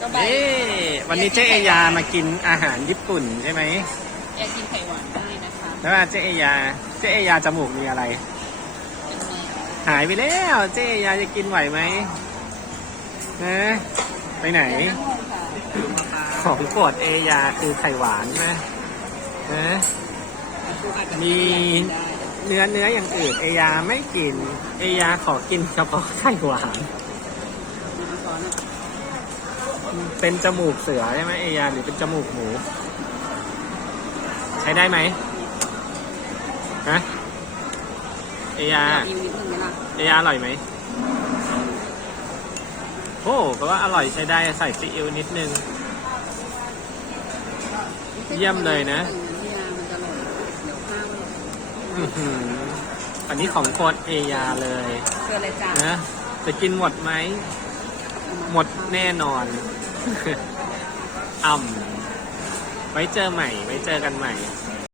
ก็ใบเอ๊วันนี้เจ๊เอยามากินอาหารญี่ปุ่นใช่ไหมอยากกินไข่หวานได้นะคะแล้วว่าเจ๊เอยาเจ๊เอยาจมูกมีอะไร เป็นไงหายไปแล้วเจ๊เอยาจะกินไหวไหมนะไปไหน เดี๋ยวนั่งลงค่ะของโปรดเอยาคือไข่หวานนะนะมีเนื้อเนื้ออย่างอื่นเอยาไม่กิน เอยาขอกินเฉพาะไข่หวานซ้อนอะ เป็นจมูกเสือใช่ไหมเอยาหรือเป็นจมูกหมู ใช้ได้ไหมฮะเอยามีนิดนึงไหมล่ะเอยาอร่อยไหมโอ้แปลว่าอร่อยใช้ได้ใส่ซีอิ๊วนิดนึง เยี่ยมเลยนะเนี่ยมันจะหล่นเดี๋ยวข้าวมันหล่นอื้อหืออันนี้ของโคตรเอยาเลยเชื่อเลยจ้านะจะกินหมดไหม หมดแน่นอน อ่ำไว้เจอใหม่ ไว้เจอกันใหม่